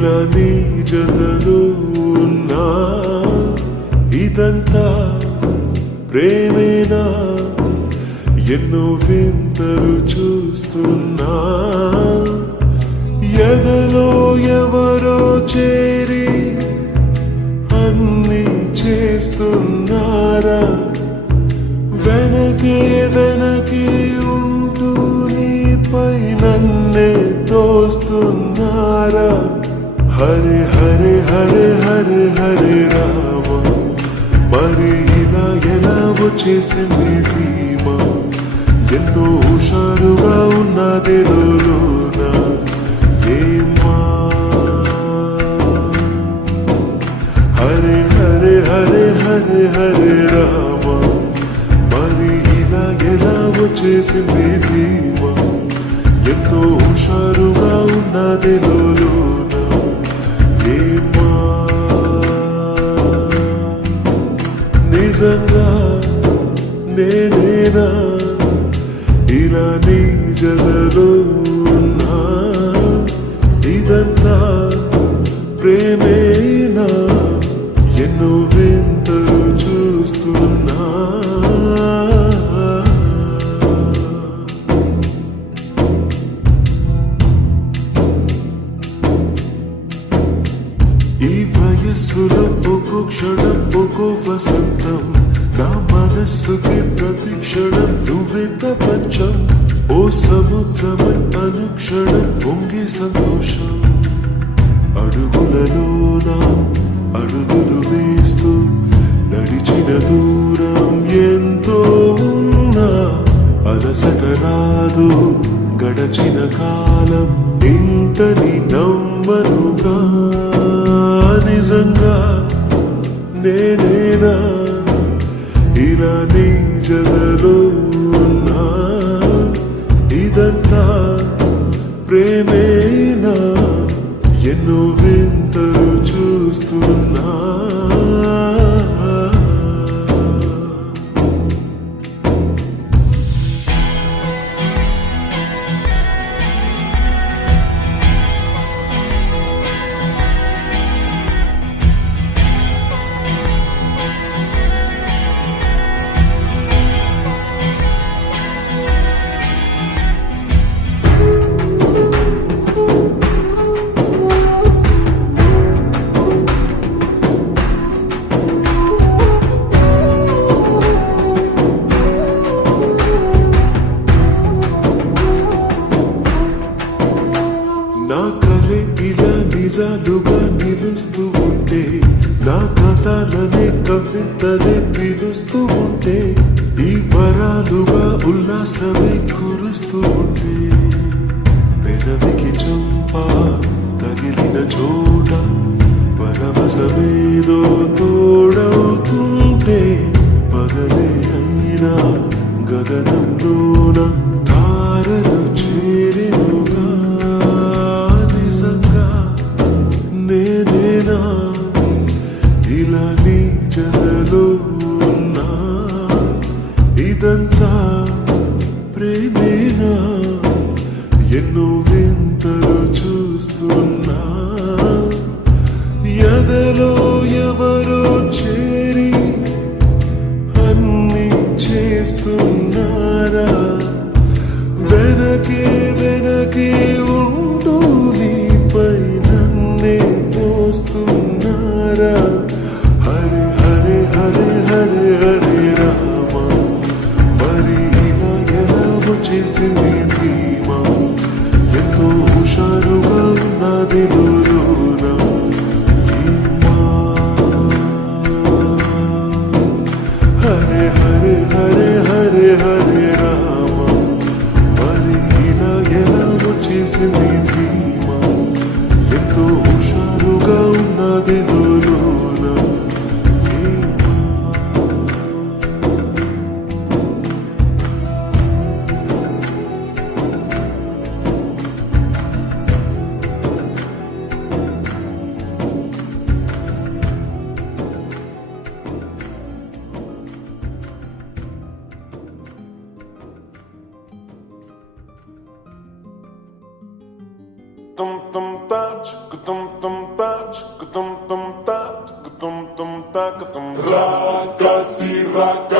ఇలా నీ జతలో ఉన్నా ఇదంతా ప్రేమేనా ఎన్నో వింతలు చూస్తున్నా ఎదలో ఎవరో చేరి అన్ని చేస్తున్నారా వెనకే వెనకే ఉంటూ నీపై నన్నే తోస్తున్నారా హరే హరే హరే హరే హరే రామ మరి ఇలా ఎలా వచ్చేసింది ధీమా ఎంతో హుషారుగా ఉన్నది లోన ఏమా హరే హరే హరే హరే హరే రామ మరి ఇలా ఎలా వచ్చేసింది ధీమా ఎంతో హుషారుగా ఉన్నది లోన ఏమా నిజంగా నేనేనా ఇలా నీ జతలో ఉన్నా ఇదంతా ప్రేమేనా ఎన్నో వింతలు చూస్తున్నా ఈ వయస్సులో ఒక్కో క్షణం ఒక్కో వసంతం నా మనస్సుకి ప్రతి క్షణం నువ్వే ప్రపంచం ఓ సముద్రమై అనుక్షణం పొంగే సంతోషం అడుగులలోన అడుగులు వేస్తూ నడిచిన దూరం ఎంతో ఉన్నా అలసట రాదు గడచిన కాలం ఇంతని నమ్మనుగా నిజంగా నేనేనా ఇలా నీ జతలో ఉన్నా ఇదంతా ప్రేమేనా ఎన్నో వింతలు చూస్తున్నా నా కలే ఇలా నిజాలుగా నిలుస్తూ ఉంటే నా కథలనే కవితలే పిలుస్తూ ఉంటే ఈ వరాలుగా ఉల్లాసమే కురుస్తూ ఉంటే పెదవికి చంప తగిలిన చోట పరవశమేదో తోడవుతుంటే పగలే అయినా గగనంలోన తారలు చేరినుగా నిజంగా నేనేనా ఇలా నీ జతలో ఉన్నా ఇదంతా ప్రేమేనా ఎన్నో వింతలు చూస్తున్నా ఎదలో ఎవరో చేరి అన్ని చేస్తున్నారా వెనకే వెనకే ఉంటూ నీపై నన్నే తోస్తున్నారా హరే హరే హరే హరే హరే రామ మరి ఇలా ఎలా వచ్చేసింది ధీమా ఎంతో హుషారుగా ఉన్నది లోన ఏమా హరే హరే హరే హరే హరే రామ మరి ఇలా ఎలా వచ్చేసింది ధీమా ఎంతో హుషారుగా ఉన్నది లోన ఏమా tum tum ta chuk tum tum ta chuk tum tum ta chuk tum tum ta tum ragasi raga